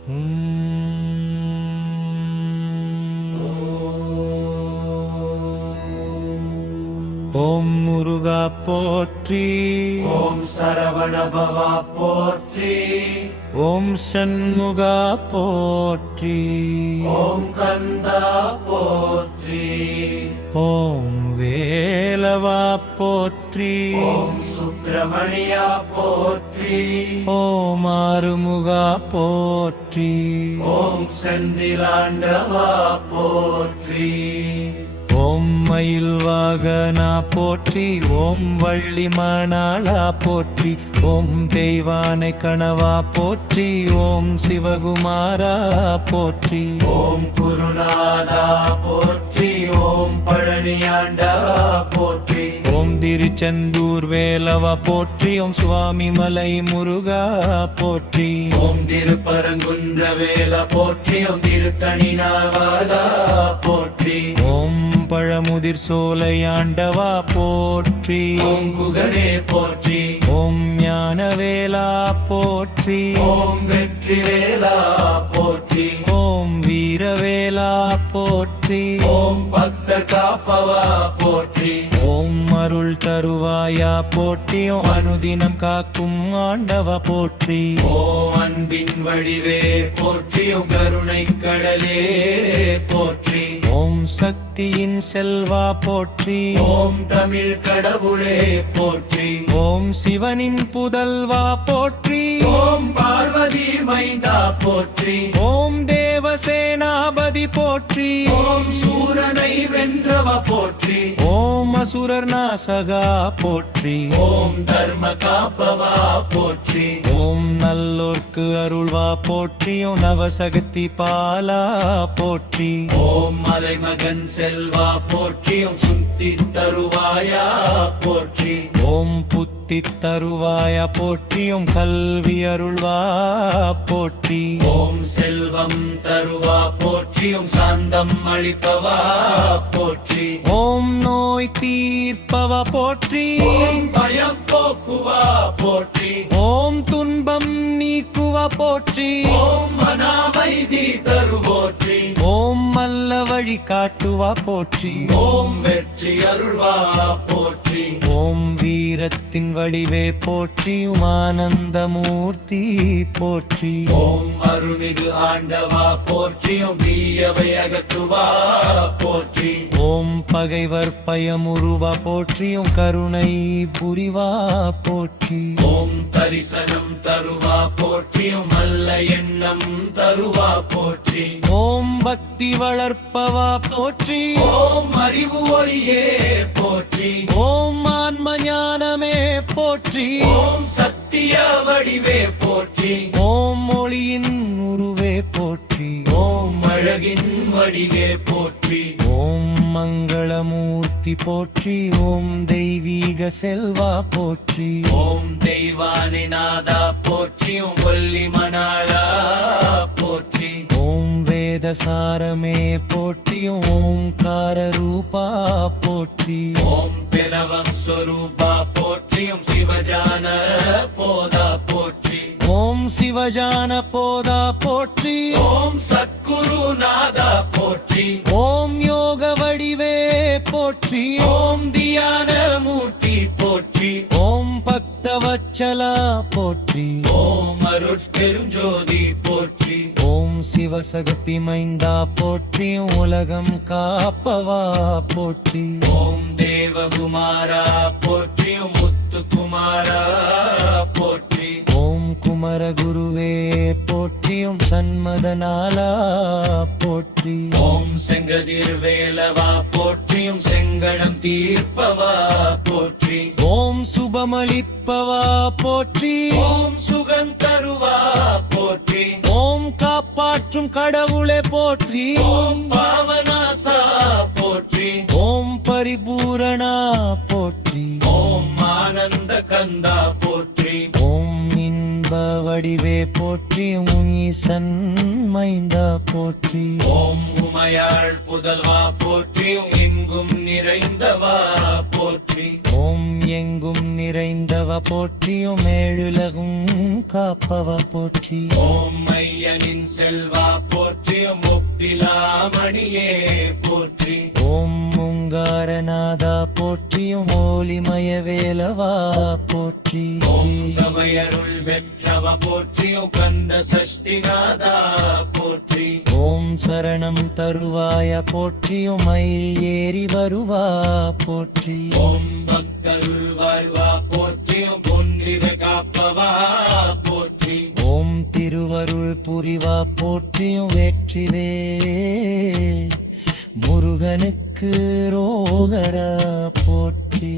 ஓம் முருகா போற்றி. ஓம் சரவண பவா போற்றி. ஓம் சண்முகா போற்றி. ஓம் கந்தா போற்றி. ஓம் வேலவா போற்றி. ஓம் சுப்பிரமணியா போற்றி. ஓம் ஆறுமுகா போற்றி. ஓம் செந்திலாண்டவா போற்றி. ஓம் மயில் வாகனா போற்றி. ஓம் வள்ளி மணாளா போற்றி. ஓம் தெய்வானை கணவா போற்றி. ஓம் சிவகுமாரா போற்றி. ஓம் குருநாதா போற்றி. ஓம் பழனியாண்டா போற்றி. ஓம் திருச்செந்தூர் வேலவா போற்றி. ஓம் சுவாமி மலை முருகா போற்றி. ஓம் திருப்பரங்குன்ற வேல போற்றி. ஓம் திருத்தணி நாவதா போற்றி. ஓம் பழமுதிர் சோலையாண்டவா போற்றி. ஓம் குகனே போற்றி. ஓம் ஞானவேலா போற்றி. ஓம் வெற்றி வேலா போற்றி. ஓம் வீரவேலா போற்றி. ஓம் பக்தர் காப்பவா போற்றி. ஓம் அருள் தருவாயா போற்றி. ஓம் அனுதினம் காக்கும் ஆண்டவா போற்றி. ஓம் அன்பின் வடிவே போற்றி. ஓம் கருணை கடலே போற்றி. ஓம் சக்தியின் செல்வா போற்றி. ஓம் தமிழ் கடவுளே போற்றி. ஓம் சிவனின் புதல்வா போற்றி. ஓம் பார்வதி மைந்தா போற்றி. ஓம் தேவசேனாபதி போற்றி. ஓம் சூரனை வென்றவா போற்றி. ஓம் அசுரர் நாசகா போற்றி. ஓம் தர்ம காப்பவா போற்றி. ஓம் நல்லோர்க்கு அருள்வா போற்றி. ஓம் நவசக்தி பாலா போற்றி. ஓம் மலைமகன் செல்வா போற்றி. ஓம் சுத்தி தருவாயா போற்றி. ஓம் புத்தி தருவாயா போற்றி. ஓம் கல்வி அருள்வா போற்றி. ஓம் செல்வம் தருவா போற்றி. ஓம் சாந்தம் அளிப்பவா போற்றி. ஓம் நோய் தீர்ப்பவா போற்றி. ஓம் பயம் போக்குவா போற்றி. ஓம் துன்பம் நீக்குவா போற்றி. ஓம் மனாமைதி தருவோற்றி. ஓம் நல்ல வழி காட்டுவா போற்றி. ஓம் வெற்றி அருள்வா போற்றி. ஓம் வீரத்தின் வடிவே போற்றி. உமானந்த மூர்த்தி போற்றி. ஓம் அருள்மிகு ஆண்டவா போற்றி. ஓம் தீயவை அகற்றுவா போற்றி. ஓம் பகைவர் பயமுருவா போற்றி. ஓம் கருணை புரிவா போற்றி. ஓம் தரிசனம் தருவா போற்றி. ஓம் நல்ல எண்ணம் தருவா போற்றி. ஓம் பக்தி வளர்ப்பவா போற்றி. ஓம் அறிவு ஒளியே போற்றி. ஓம் ஆன்ம ஞானமே போற்றி. ஓம் சத்திய வடிவே போற்றி. ஓம் ஒளியின் உருவே போற்றி. ஓம் அழகின் வடிவே போற்றி. ஓம் மங்களமூர்த்தி போற்றி. ஓம் தெய்வீக செல்வா போற்றி. ஓம் தெய்வானை நாதா போற்றி. ஓம் வள்ளி மணாளா போற்றி. ஓம் வேதசாரமே போற்றி. ஓம்கார ரூபா போற்றி. ஓம் பிரணவம் ஸ்வரூபா போற்றி. ஓம் சிவஜான போதா போற்றி. ஓம் சிவஜான போதா போற்றி. ஓம் சத்குரு நாதா போற்றி. ஓம் யோக வடிவே போற்றி. ஓம் தியான மூர்த்தி போற்றி. ஓம் பக்தவச்சலா போற்றி. ஓம் அருட்பெருஞ்சோதி போற்றி. ஓம் சிவசகப்பி மைந்தா போற்றி. உலகம் காப்பவா போற்றி. ஓம் தேவகுமாரா போற்றி. ஓம் முத்துக்குமாரா போற்றி. ஓம் குமரகுருவே போற்றி. ஓம் சன்மதனாலா போற்றி. ஓம் செங்கதிர் வேலவா போற்றி. ஓம் செங்கடம் தீர்ப்பவா போற்றி. ஓம் சுபமளிப்பவா போற்றி. ஓம் சுகம் தருவா போற்றி. ஓம் காப்பாற்றும் கடவுளே போற்றி. ஓம் பாவனாசா போற்றி. ஓம் பரிபூரணா போற்றி. ஓம் ஆனந்த கந்தா போற்றி. ஓம் இன்ப வடிவே போற்றியும் ஈசன் மைந்தா போற்றி. ஓம் உமையாள் புதல்வா போற்றியும் எங்கும் நிறைந்தவா போற்றி. ஓம் எங்கும் நிறைந்தவ போற்றியும் ஏழுலகும் காப்பவ போற்றி. ஓம் ஐயனின் செல்வா போற்றியும் ஒப்பிலாமணியே போற்றி. ஓம் ஓங்காரநாதா போற்றியும் ஓலிமய வேலவா போற்றி. ஓம் சபையருள் வெற்றவ போற்றியும் கந்த சஷ்டிநாதா போற்றி. ஓம் சரணம் தருவாய போற்றியும் மயில் ஏறி வருவா போற்றி. ஓம் பக்தருள் வாழ்வா போற்றியும் பொன்றிவை காப்பவா போற்றி. ஓம் திருவருள் புரிவா போற்றியும் வெற்றிவே முருகனுக்கு ரோகரா போற்றி.